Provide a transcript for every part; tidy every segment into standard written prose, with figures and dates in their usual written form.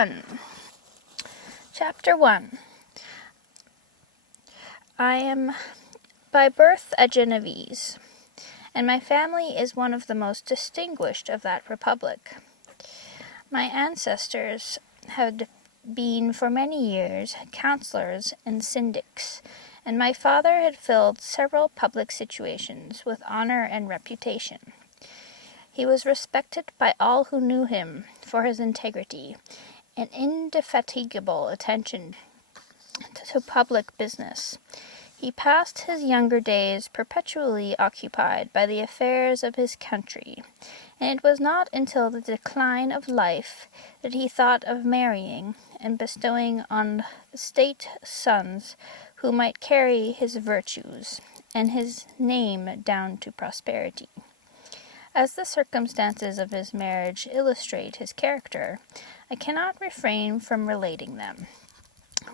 1. Chapter 1. I am by birth a Genevese, and my family is one of the most distinguished of that republic. My ancestors had been for many years councillors and syndics, and my father had filled several public situations with honour and reputation. He was respected by all who knew him for his integrity and indefatigable attention to public business. He passed his younger days perpetually occupied by the affairs of his country, and it was not until the decline of life that he thought of marrying and bestowing on the state sons who might carry his virtues and his name down to prosperity. As the circumstances of his marriage illustrate his character, I cannot refrain from relating them.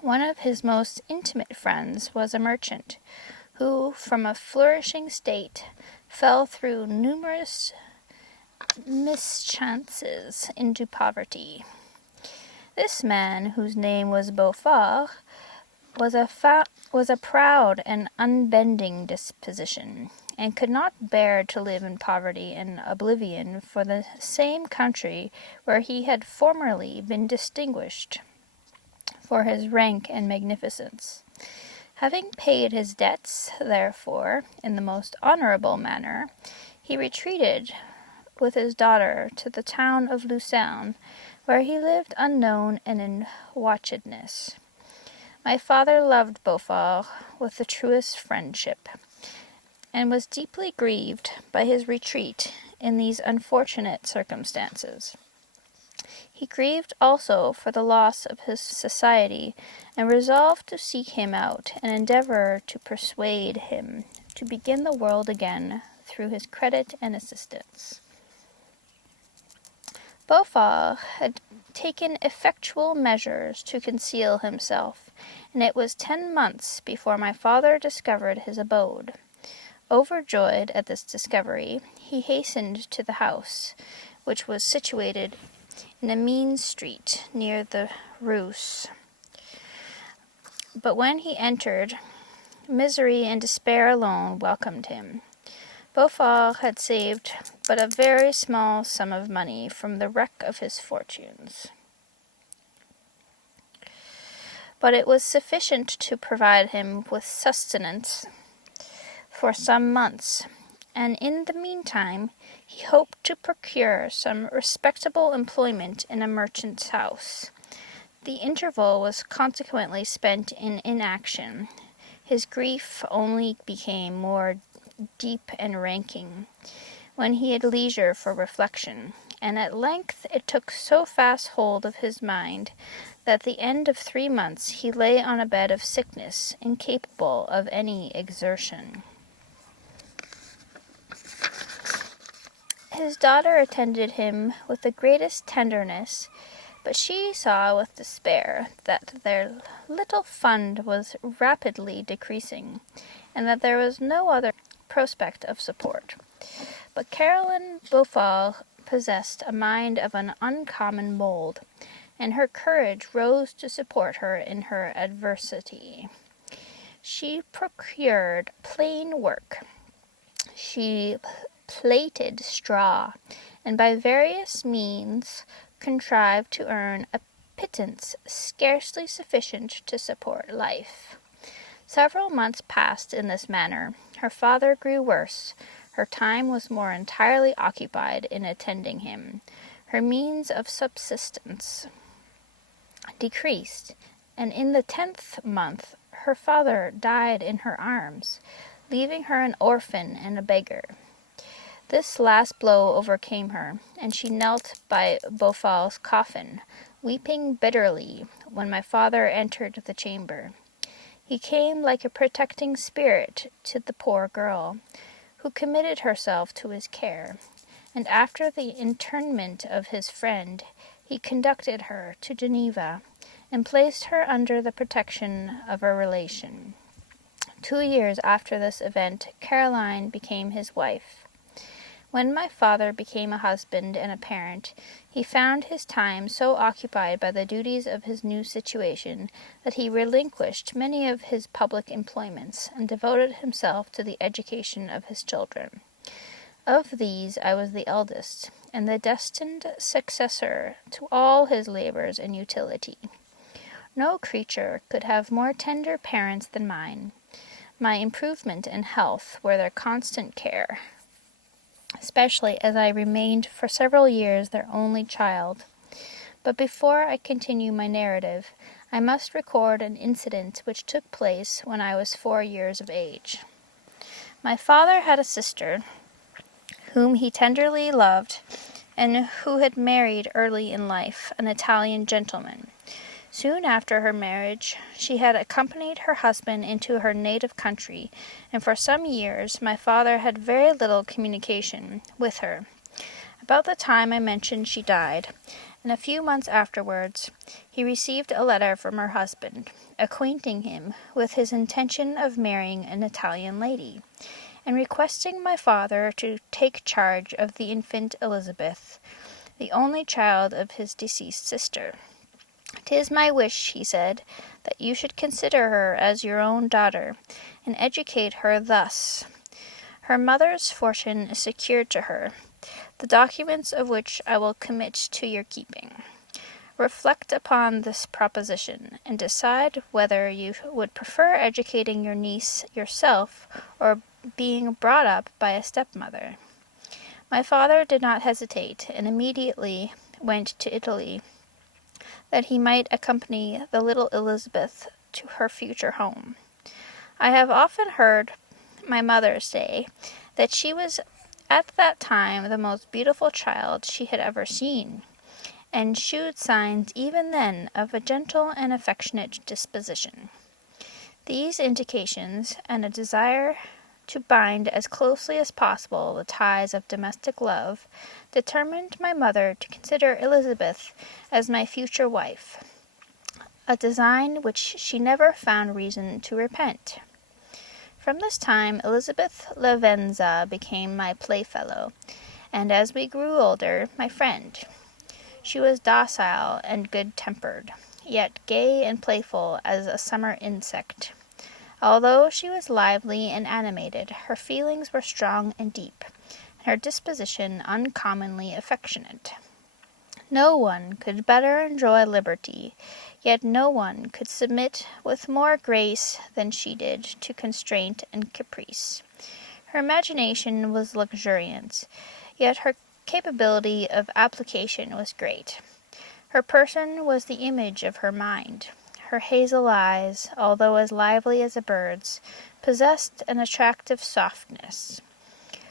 One of his most intimate friends was a merchant, who, from a flourishing state, fell through numerous mischances into poverty. This man, whose name was Beaufort, was a proud and unbending disposition, and could not bear to live in poverty and oblivion for the same country where he had formerly been distinguished for his rank and magnificence. Having paid his debts, therefore, in the most honourable manner, he retreated with his daughter to the town of Lucerne, where he lived unknown and in watchedness. My father loved Beaufort with the truest friendship, and was deeply grieved by his retreat in these unfortunate circumstances. He grieved also for the loss of his society, and resolved to seek him out and endeavour to persuade him to begin the world again through his credit and assistance. Beaufort had taken effectual measures to conceal himself, and it was 10 months before my father discovered his abode. Overjoyed at this discovery, he hastened to the house, which was situated in a mean street near the Reuss. But when he entered, misery and despair alone welcomed him. Beaufort had saved but a very small sum of money from the wreck of his fortunes, but it was sufficient to provide him with sustenance for some months, and in the meantime he hoped to procure some respectable employment in a merchant's house. The interval was consequently spent in inaction. His grief only became more deep and ranking when he had leisure for reflection, and at length it took so fast hold of his mind that at the end of 3 months he lay on a bed of sickness, incapable of any exertion. His daughter attended him with the greatest tenderness, but she saw with despair that their little fund was rapidly decreasing, and that there was no other prospect of support. But Caroline Beaufort possessed a mind of an uncommon mould, and her courage rose to support her in her adversity. She procured plain work. She plaited straw, and by various means contrived to earn a pittance scarcely sufficient to support life. Several months passed in this manner. Her father grew worse. Her time was more entirely occupied in attending him. Her means of subsistence decreased, and in the 10th month her father died in her arms, leaving her an orphan and a beggar. This last blow overcame her, and she knelt by Beaufort's coffin, weeping bitterly, when my father entered the chamber. He came like a protecting spirit to the poor girl, who committed herself to his care, and after the interment of his friend, he conducted her to Geneva, and placed her under the protection of a relation. 2 years after this event, Caroline became his wife. When my father became a husband and a parent, he found his time so occupied by the duties of his new situation that he relinquished many of his public employments and devoted himself to the education of his children. Of these I was the eldest, and the destined successor to all his labors and utility. No creature could have more tender parents than mine. My improvement and health were their constant care, especially as I remained for several years their only child. But before I continue my narrative, I must record an incident which took place when I was 4 years of age. My father had a sister whom he tenderly loved, and who had married early in life an Italian gentleman. Soon after her marriage, she had accompanied her husband into her native country, and for some years my father had very little communication with her. About the time I mentioned she died, and a few months afterwards, he received a letter from her husband, acquainting him with his intention of marrying an Italian lady, and requesting my father to take charge of the infant Elizabeth, the only child of his deceased sister. "'Tis my wish," he said, "that you should consider her as your own daughter, and educate her thus. Her mother's fortune is secured to her, the documents of which I will commit to your keeping. Reflect upon this proposition, and decide whether you would prefer educating your niece yourself, or being brought up by a stepmother." My father did not hesitate, and immediately went to Italy, that he might accompany the little Elizabeth to her future home. I have often heard my mother say that she was at that time the most beautiful child she had ever seen, and shewed signs even then of a gentle and affectionate disposition. These indications, and a desire to bind as closely as possible the ties of domestic love, determined my mother to consider Elizabeth as my future wife, a design which she never found reason to repent. From this time Elizabeth Lavenza became my playfellow, and as we grew older, my friend. She was docile and good-tempered, yet gay and playful as a summer insect. Although she was lively and animated, her feelings were strong and deep, and her disposition uncommonly affectionate. No one could better enjoy liberty, yet no one could submit with more grace than she did to constraint and caprice. Her imagination was luxuriant, yet her capability of application was great. Her person was the image of her mind. Her hazel eyes, although as lively as a bird's, possessed an attractive softness.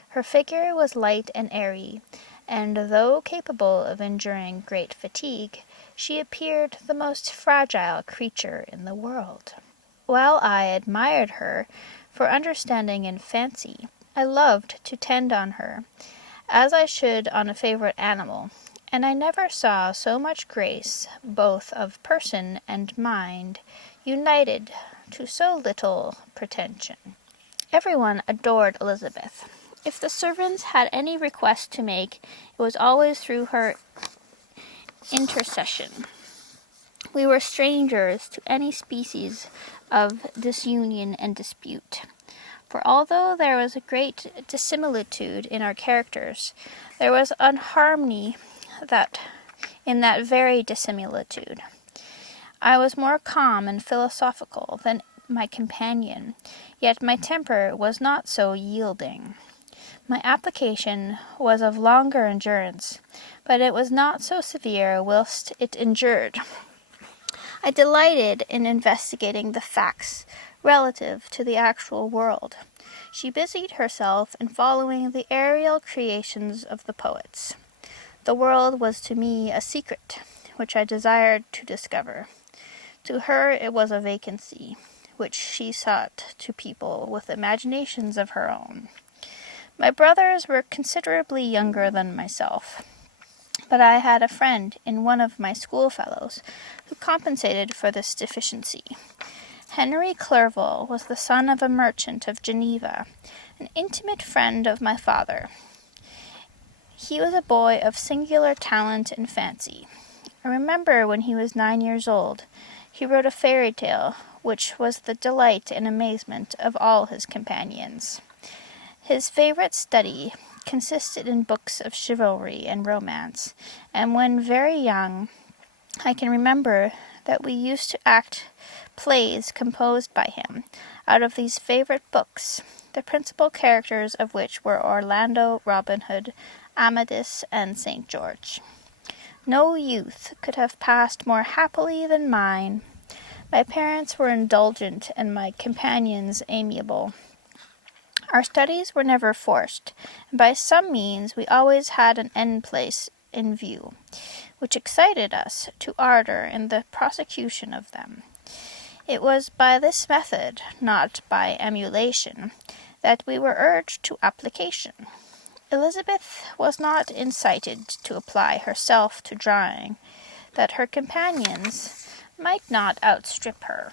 Her figure was light and airy, and though capable of enduring great fatigue, she appeared the most fragile creature in the world. While I admired her for understanding and fancy, I loved to tend on her, as I should on a favorite animal, and I never saw so much grace, both of person and mind, united to so little pretension. Everyone adored Elizabeth. If the servants had any request to make, it was always through her intercession. We were strangers to any species of disunion and dispute. For although there was a great dissimilitude in our characters, there was unharmony in that very dissimilitude. I was more calm and philosophical than my companion, yet my temper was not so yielding. My application was of longer endurance, but it was not so severe whilst it endured. I delighted in investigating the facts relative to the actual world. She busied herself in following the aerial creations of the poets. The world was to me a secret, which I desired to discover. To her it was a vacancy, which she sought to people with imaginations of her own. My brothers were considerably younger than myself, but I had a friend in one of my schoolfellows who compensated for this deficiency. Henry Clerval was the son of a merchant of Geneva, an intimate friend of my father, He was a boy of singular talent and fancy. I remember when he was 9 years old, he wrote a fairy tale, which was the delight and amazement of all his companions. His favorite study consisted in books of chivalry and romance, and when very young, I can remember that we used to act plays composed by him out of these favorite books, the principal characters of which were Orlando, Robin Hood, Amadis, and St. George. No youth could have passed more happily than mine. My parents were indulgent and my companions amiable. Our studies were never forced, and by some means we always had an end place in view, which excited us to ardor in the prosecution of them. It was by this method, not by emulation, that we were urged to application. Elizabeth was not incited to apply herself to drawing, that her companions might not outstrip her,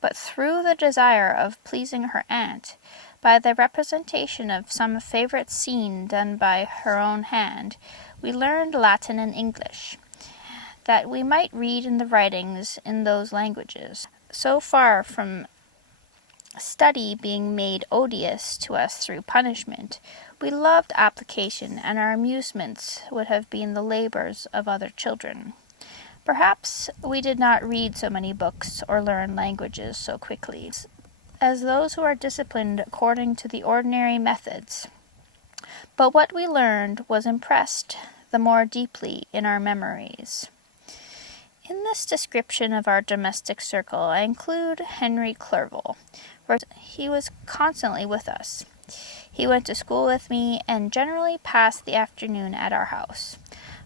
but through the desire of pleasing her aunt, by the representation of some favorite scene done by her own hand, we learned Latin and English, that we might read in the writings in those languages. So far from study being made odious to us through punishment, we loved application, and our amusements would have been the labors of other children. Perhaps we did not read so many books or learn languages so quickly as those who are disciplined according to the ordinary methods, but what we learned was impressed the more deeply in our memories. In this description of our domestic circle I include Henry Clerval, for he was constantly with us. He went to school with me and generally passed the afternoon at our house.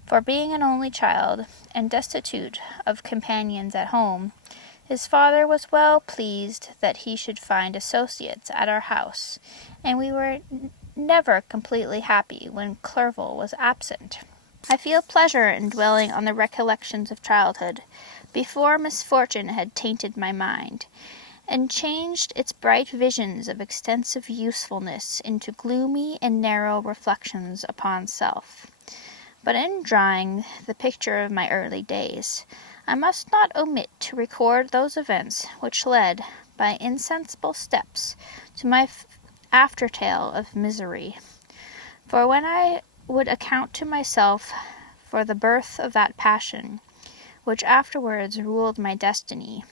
For being an only child, and destitute of companions at home, his father was well pleased that he should find associates at our house, and we were never completely happy when Clerval was absent. I feel pleasure in dwelling on the recollections of childhood, before misfortune had tainted my mind, and changed its bright visions of extensive usefulness into gloomy and narrow reflections upon self. But in drawing the picture of my early days, I must not omit to record those events which led, by insensible steps, to my aftertale of misery. For when I would account to myself for the birth of that passion, which afterwards ruled my destiny,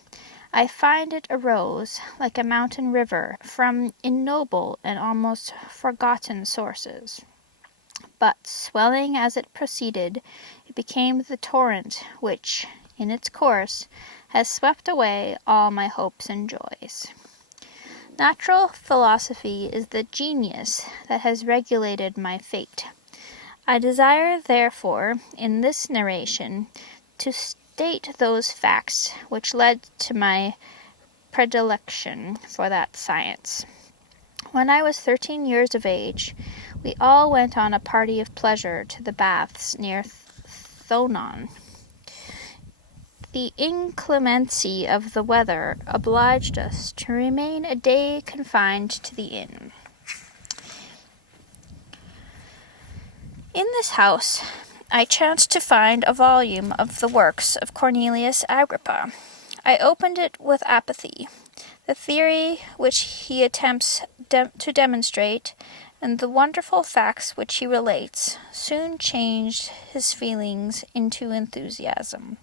I find it arose, like a mountain river, from ignoble and almost forgotten sources. But, swelling as it proceeded, it became the torrent which, in its course, has swept away all my hopes and joys. Natural philosophy is the genius that has regulated my fate. I desire, therefore, in this narration, to state those facts which led to my predilection for that science. When I was 13 years of age, we all went on a party of pleasure to the baths near Thonon. The inclemency of the weather obliged us to remain a day confined to the inn. In this house I chanced to find a volume of the works of Cornelius Agrippa. I opened it with apathy. The theory which he attempts to demonstrate, and the wonderful facts which he relates, soon changed his feelings into enthusiasm.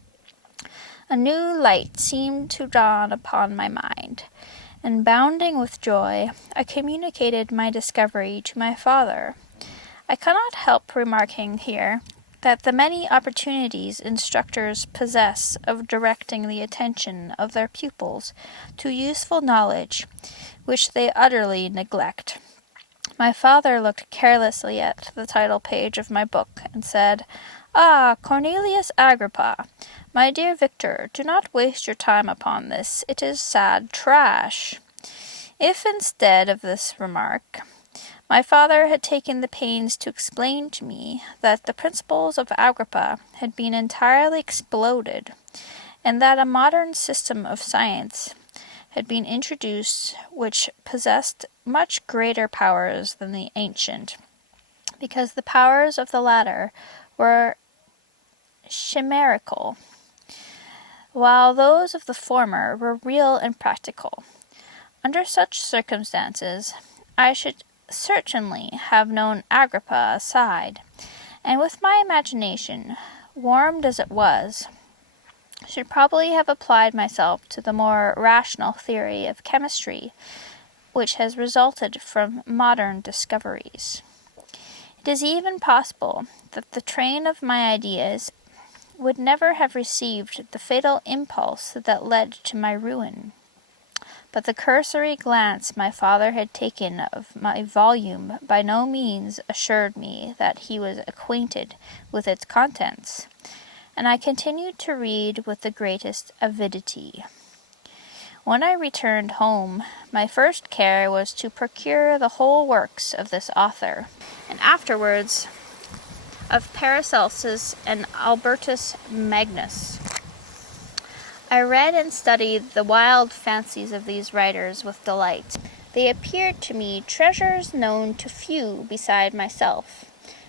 A new light seemed to dawn upon my mind, and bounding with joy, I communicated my discovery to my father. I cannot help remarking here that the many opportunities instructors possess of directing the attention of their pupils to useful knowledge, which they utterly neglect. My father looked carelessly at the title page of my book, and said, "Ah, Cornelius Agrippa! My dear Victor, do not waste your time upon this. It is sad trash." If instead of this remark, my father had taken the pains to explain to me that the principles of Agrippa had been entirely exploded, and that a modern system of science had been introduced which possessed much greater powers than the ancient, because the powers of the latter were chimerical, while those of the former were real and practical. Under such circumstances, I should certainly have known Agrippa aside, and with my imagination, warmed as it was, should probably have applied myself to the more rational theory of chemistry which has resulted from modern discoveries. It is even possible that the train of my ideas would never have received the fatal impulse that led to my ruin. But the cursory glance my father had taken of my volume by no means assured me that he was acquainted with its contents, and I continued to read with the greatest avidity. When I returned home, my first care was to procure the whole works of this author, and afterwards of Paracelsus and Albertus Magnus. I read and studied the wild fancies of these writers with delight. They appeared to me treasures known to few beside myself,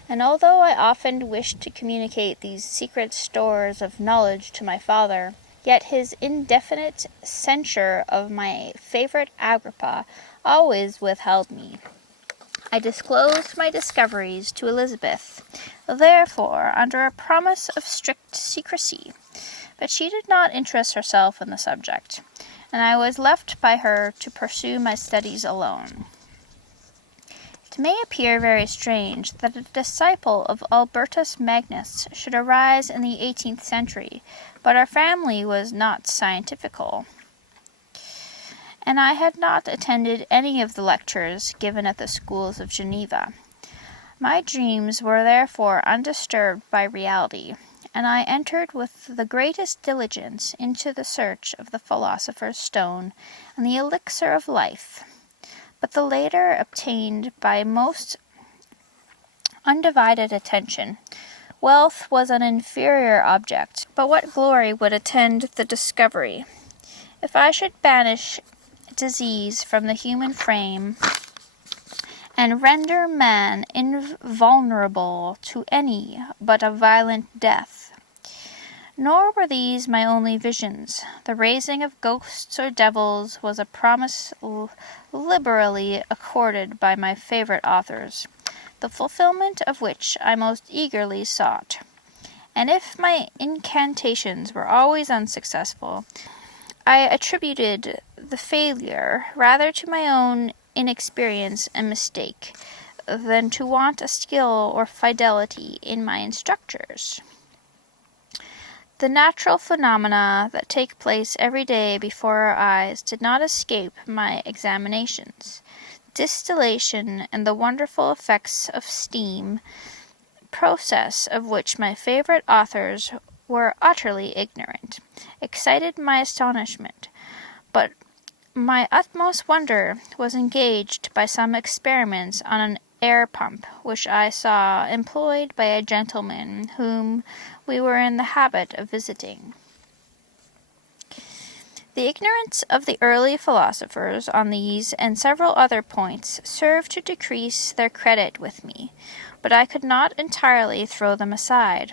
and although I often wished to communicate these secret stores of knowledge to my father, yet his indefinite censure of my favorite Agrippa always withheld me. I disclosed my discoveries to Elizabeth, therefore, under a promise of strict secrecy, but she did not interest herself in the subject, and I was left by her to pursue my studies alone. It may appear very strange that a disciple of Albertus Magnus should arise in the 18th century, but our family was not scientifical, and I had not attended any of the lectures given at the schools of Geneva. My dreams were therefore undisturbed by reality, and I entered with the greatest diligence into the search of the philosopher's stone and the elixir of life. But the latter obtained by most undivided attention. Wealth was an inferior object, but what glory would attend the discovery? If I should banish disease from the human frame, and render man invulnerable to any but a violent death. Nor were these my only visions. The raising of ghosts or devils was a promise liberally accorded by my favorite authors, the fulfilment of which I most eagerly sought. And if my incantations were always unsuccessful, I attributed the failure rather to my own inexperience and mistake than to want of skill or fidelity in my instructors. The natural phenomena that take place every day before our eyes did not escape my examinations. Distillation and the wonderful effects of steam, process of which my favorite authors were utterly ignorant, excited my astonishment, but my utmost wonder was engaged by some experiments on an air pump which I saw employed by a gentleman whom we were in the habit of visiting. The ignorance of the early philosophers on these and several other points served to decrease their credit with me, but I could not entirely throw them aside,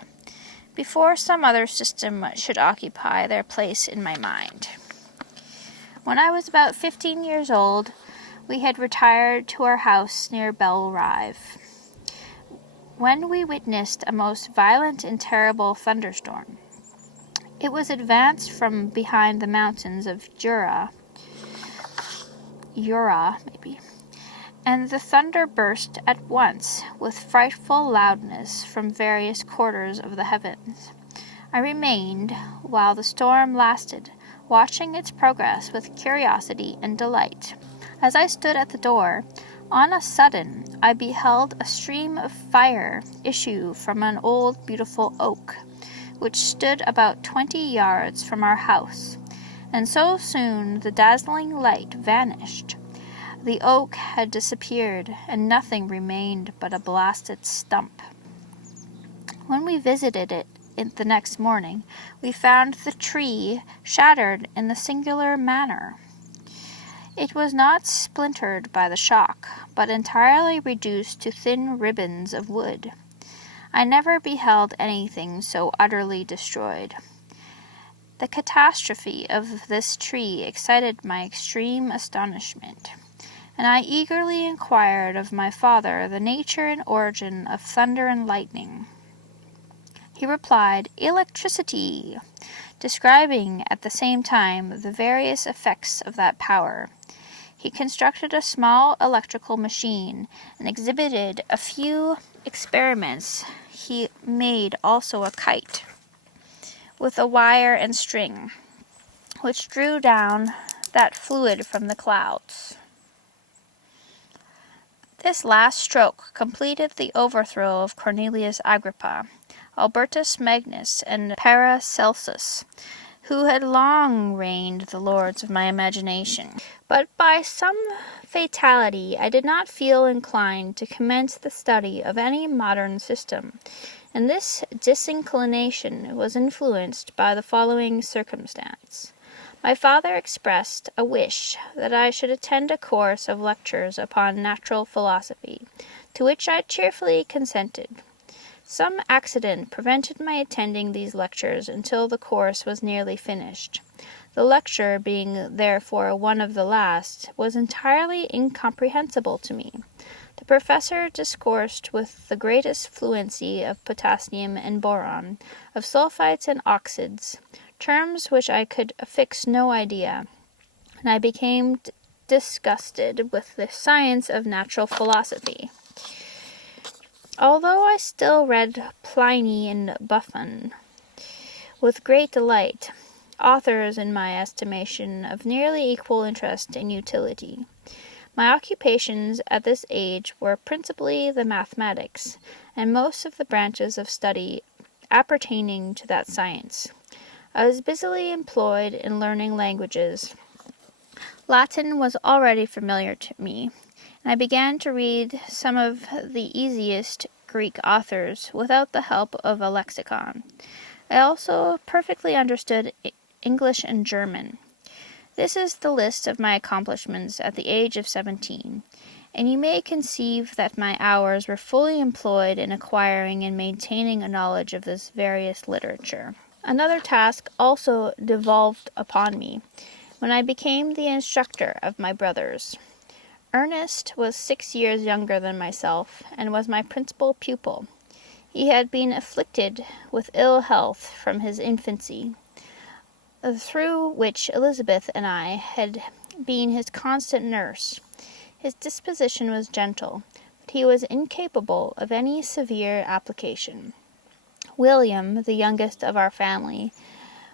before some other system should occupy their place in my mind. When I was about 15 years old, we had retired to our house near Belrive, when we witnessed a most violent and terrible thunderstorm. It was advanced from behind the mountains of Jura, and the thunder burst at once with frightful loudness from various quarters of the heavens. I remained, while the storm lasted, watching its progress with curiosity and delight. As I stood at the door, on a sudden I beheld a stream of fire issue from an old beautiful oak, which stood about 20 yards from our house, and so soon the dazzling light vanished. The oak had disappeared, and nothing remained but a blasted stump. When we visited it the next morning, we found the tree shattered in the singular manner. It was not splintered by the shock, but entirely reduced to thin ribbons of wood. I never beheld anything so utterly destroyed. The catastrophe of this tree excited my extreme astonishment, and I eagerly inquired of my father the nature and origin of thunder and lightning. He replied, "Electricity," describing at the same time the various effects of that power. He constructed a small electrical machine and exhibited a few experiments. He made also a kite with a wire and string, which drew down that fluid from the clouds. This last stroke completed the overthrow of Cornelius Agrippa, Albertus Magnus, and Paracelsus, who had long reigned the lords of my imagination. But by some fatality I did not feel inclined to commence the study of any modern system, and this disinclination was influenced by the following circumstance. My father expressed a wish that I should attend a course of lectures upon natural philosophy, to which I cheerfully consented. Some accident prevented my attending these lectures until the course was nearly finished. The lecture, being therefore one of the last, was entirely incomprehensible to me. The professor discoursed with the greatest fluency of potassium and boron, of sulphites and oxides, terms which I could affix no idea, and I became disgusted with the science of natural philosophy. Although I still read Pliny and Buffon with great delight, authors in my estimation of nearly equal interest and utility, my occupations at this age were principally the mathematics, and most of the branches of study appertaining to that science. I was busily employed in learning languages. Latin was already familiar to me, and I began to read some of the easiest Greek authors without the help of a lexicon. I also perfectly understood English and German. This is the list of my accomplishments at the age of 17, and you may conceive that my hours were fully employed in acquiring and maintaining a knowledge of this various literature. Another task also devolved upon me, when I became the instructor of my brothers. Ernest was 6 years younger than myself, and was my principal pupil. He had been afflicted with ill health from his infancy, through which Elizabeth and I had been his constant nurse. His disposition was gentle, but he was incapable of any severe application. William, the youngest of our family,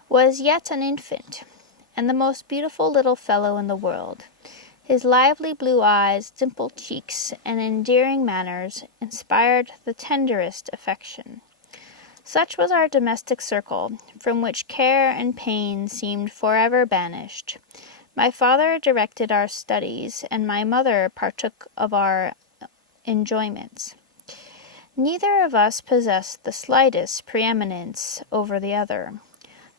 was yet an infant, and the most beautiful little fellow in the world. His lively blue eyes, dimpled cheeks, and endearing manners inspired the tenderest affection. Such was our domestic circle, from which care and pain seemed forever banished. My father directed our studies, and my mother partook of our enjoyments. Neither of us possessed the slightest preeminence over the other.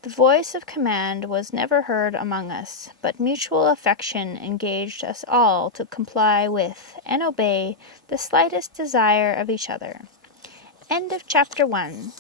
The voice of command was never heard among us, but mutual affection engaged us all to comply with and obey the slightest desire of each other. End of chapter 1.